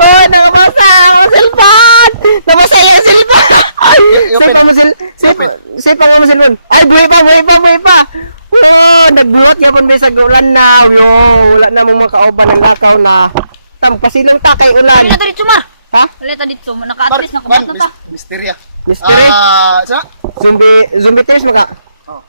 Oh, nakabasa ang cellphone! Nabasa yung cellphone! Sipa mo cellphone. Ay, buhay pa! Oh, nagbuhat yapon ba sa ulan na. No, wala na mong makauban ng lakaw na. Pasilang ta kay ulan. Wala ta dito, ma. Ha? Wala ta dito. Naka-atlis, nakabat na ta. Misterya. Mystery? Sa? Zombie tears mo ka? Oh.